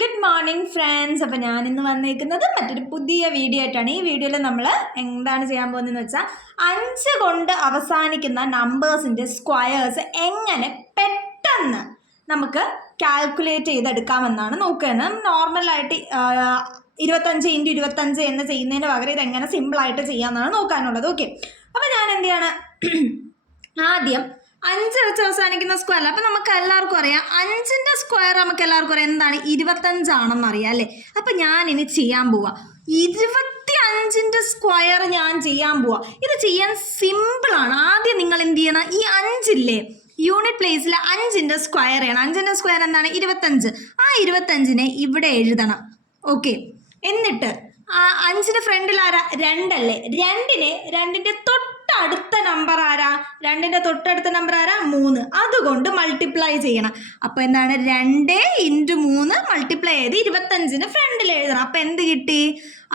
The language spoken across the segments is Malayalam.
Good morning friends. അപ്പോൾ ഞാനിന്ന് വന്നേക്കുന്നത് മറ്റൊരു പുതിയ വീഡിയോ ആയിട്ടാണ്. ഈ വീഡിയോയിൽ നമ്മൾ എന്താണ് ചെയ്യാൻ പോകുന്നതെന്ന് വെച്ചാൽ 5 കൊണ്ട് അവസാനിക്കുന്ന നമ്പേഴ്സിൻ്റെ സ്ക്വയേഴ്സ് എങ്ങനെ പെട്ടെന്ന് നമുക്ക് കാൽക്കുലേറ്റ് ചെയ്തെടുക്കാമെന്നാണ് നോക്കുന്നത്. നോർമലായിട്ട് 25 × 25 എന്ന് ചെയ്യുന്നതിന് പകരം ഇതെങ്ങനെ സിമ്പിളായിട്ട് ചെയ്യാമെന്നാണ് നോക്കാനുള്ളത്. ഓക്കെ, അപ്പോൾ ഞാൻ എന്ത് ചെയ്യാണ്, ആദ്യം 5 വെച്ച് അവസാനിക്കുന്ന സ്ക്വയർ. അപ്പം നമുക്ക് എല്ലാവർക്കും അറിയാം 5ൻ്റെ സ്ക്വയർ നമുക്ക് എല്ലാവർക്കും അറിയാം എന്താണ്, 25 ആണെന്ന് അറിയാം അല്ലേ. അപ്പം ഞാനിനി ചെയ്യാൻ പോവാ 25ൻ്റെ സ്ക്വയർ ഞാൻ ചെയ്യാൻ പോവാ. ഇത് ചെയ്യാൻ സിമ്പിളാണ്. ആദ്യം നിങ്ങൾ എന്ത് ചെയ്യണം, ഈ 5 ഇല്ലേ യൂണിറ്റ് പ്ലേസിൽ 5ൻ്റെ സ്ക്വയർ ചെയ്യണം. 5ൻ്റെ സ്ക്വയർ എന്താണ്, 25. ആ 25നെ ഇവിടെ എഴുതണം. ഓക്കെ, എന്നിട്ട് 5ൻ്റെ ഫ്രണ്ടിൽ ആരാ, 2 അല്ലേ. 2ൻ്റെ തൊട്ടടുത്ത നമ്പർ ആരാ, 2ൻ്റെ തൊട്ടടുത്ത നമ്പർ ആരാ, 3. അതുകൊണ്ട് മൾട്ടിപ്ലൈ ചെയ്യണം. അപ്പോൾ എന്താണ്, 2 × 3 മൾട്ടിപ്ലൈ ചെയ്ത് 25ന് ഫ്രണ്ടിൽ എഴുതണം. അപ്പോൾ എന്ത് കിട്ടി,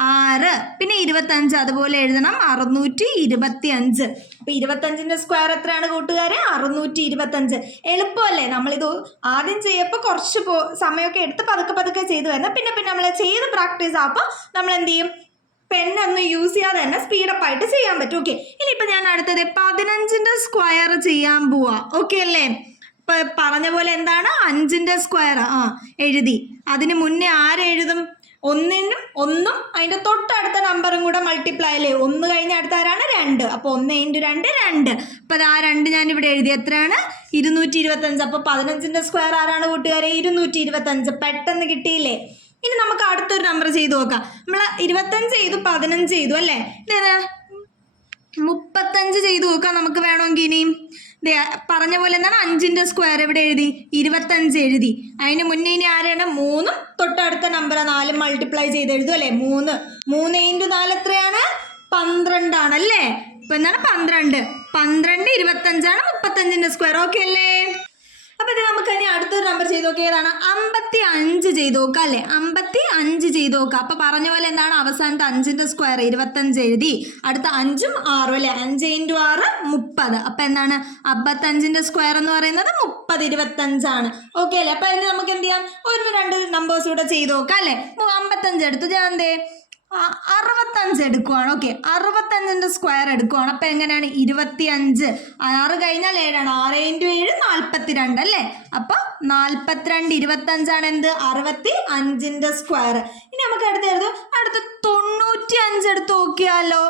6. പിന്നെ 25 അതുപോലെ എഴുതണം, 625. അപ്പോൾ 25ൻ്റെ സ്ക്വയർ എത്രയാണ് കൂട്ടുകാരെ, 625. എളുപ്പമല്ലേ. നമ്മളിത് ആദ്യം ചെയ്യപ്പോൾ കുറച്ച് സമയമൊക്കെ എടുത്ത് പതുക്കെ ചെയ്ത് വരുന്നത്. പിന്നെ നമ്മൾ ചെയ്ത് പ്രാക്ടീസ് ആകുമ്പോൾ നമ്മൾ എന്ത് ചെയ്യും, പെണ്ണൊന്നും യൂസ് ചെയ്യാതെ തന്നെ സ്പീഡപ്പ് ആയിട്ട് ചെയ്യാൻ പറ്റും. ഓക്കെ, ഇനിയിപ്പോൾ ഞാൻ അടുത്തത് 15ൻ്റെ സ്ക്വയർ ചെയ്യാൻ പോവാ. ഓക്കെ അല്ലേ. ഇപ്പം പറഞ്ഞ പോലെ എന്താണ്, 5ൻ്റെ സ്ക്വയർ എഴുതി. അതിന് മുന്നേ ആരെഴുതും, 1 അതിൻ്റെ തൊട്ടടുത്ത നമ്പറും കൂടെ മൾട്ടിപ്ലൈ അല്ലേ. 1 കഴിഞ്ഞ അടുത്ത ആരാണ്, 2. അപ്പോൾ 1 × 2 2. അപ്പോൾ അത് ആ 2 ഞാനിവിടെ എഴുതി. എത്രയാണ്, 225. അപ്പോൾ 15ൻ്റെ സ്ക്വയർ ആരാണ് കൂട്ടുകാരെ, 225. പെട്ടെന്ന് കിട്ടിയില്ലേ. ഇനി നമുക്ക് അടുത്തൊരു നമ്പർ ചെയ്ത് നോക്കാം. നമ്മൾ 25 ചെയ്തു, 15 ചെയ്തു അല്ലേ. ഇതേതാ, 35 ചെയ്ത് നോക്കാം നമുക്ക് വേണമെങ്കിൽ. ഇനിയും പറഞ്ഞ പോലെ എന്താണ്, 5ൻ്റെ സ്ക്വയർ ഇവിടെ എഴുതി, 25 എഴുതി. അതിന് മുന്നേ ഇനി ആരാണ്, 3 തൊട്ടടുത്ത നമ്പർ 4 മൾട്ടിപ്ലൈ ചെയ്ത് എഴുതും അല്ലേ. 3 × 4 എത്രയാണ്, 12 ആണല്ലേ. ഇപ്പം എന്താണ്, 12 25 ആണ് 35ൻ്റെ സ്ക്വയർ. ഓക്കെ അല്ലേ. അപ്പോൾ ഇത് നമുക്ക് ഇനി അടുത്തൊരു നമ്പർ ചെയ്ത് നോക്കാം. ഏതാണ്, 55 ചെയ്ത് നോക്കാം അല്ലേ. 55 ചെയ്ത് നോക്കാം. അപ്പോൾ പറഞ്ഞ പോലെ എന്താണ്, അവസാനത്തെ 5ൻ്റെ സ്ക്വയർ 25 എഴുതി. അടുത്ത 5ഉം 6ഉം അല്ലേ. 5 × 6 30. അപ്പോൾ എന്താണ്, 55ൻ്റെ സ്ക്വയർ എന്ന് പറയുന്നത് 30 25 ആണ്. ഓക്കെ അല്ലേ. അപ്പോൾ അതിന് നമുക്ക് എന്ത് ചെയ്യാം, 2 നമ്പേഴ്സ് കൂടെ ചെയ്ത് നോക്കാം അല്ലേ. 55 എടുത്ത് ഞാൻ എന്തേ 65 എടുക്കുവാണ്. Okay, 65ൻ്റെ square എടുക്കുവാണ്. അപ്പം എങ്ങനെയാണ്, 25. 6 കഴിഞ്ഞാൽ 7 ആണ്. 6 × 7 42 അല്ലേ. അപ്പോൾ 42 25 ആണ് എന്ത്, 65ൻ്റെ സ്ക്വയർ. ഇനി നമുക്ക് അടുത്ത് 95 എടുത്ത് നോക്കിയാലോ.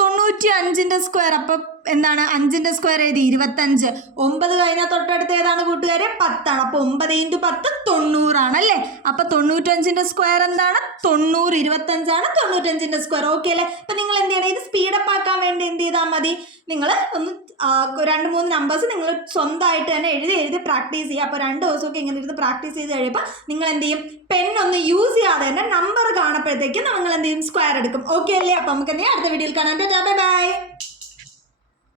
95ൻ്റെ സ്ക്വയർ. അപ്പം എന്താണ്, 5ൻ്റെ സ്ക്വയർ എഴുതി, 25. 9 കഴിഞ്ഞാൽ തൊട്ടടുത്ത് ഏതാണ് കൂട്ടുകാരെ, 10 ആണ്. അപ്പോൾ 9 × 10 90 ആണല്ലേ. അപ്പോൾ 95ൻ്റെ സ്ക്വയർ എന്താണ്, 90. 25 ആണ് 95ൻ്റെ സ്ക്വയർ. ഓക്കെ അല്ലേ. അപ്പം നിങ്ങൾ എന്ത് ചെയ്യണം, ഇത് സ്പീഡപ്പ് ആക്കാൻ വേണ്ടി എന്ത് ചെയ്താൽ മതി, നിങ്ങൾ ഒന്ന് 2-3 നമ്പേഴ്സ് നിങ്ങൾ സ്വന്തമായിട്ട് തന്നെ എഴുതി പ്രാക്ടീസ് ചെയ്യുക. അപ്പോൾ 2 ദിവസമൊക്കെ ഇങ്ങനെ ഇരുന്ന് പ്രാക്ടീസ് ചെയ്ത് കഴിയുമ്പോൾ നിങ്ങൾ എന്ത് ചെയ്യും, പെണ്ണൊന്ന് യൂസ് ചെയ്യാതെ തന്നെ നമ്പർ കാണുമ്പോഴത്തേക്കും നിങ്ങൾ എന്ത് ചെയ്യും, സ്ക്വയർ എടുക്കും. ഓക്കെ അല്ലേ. അപ്പോൾ നമുക്ക് എന്തെങ്കിലും അടുത്ത വീഡിയോയിൽ കാണാൻ. Bye bye.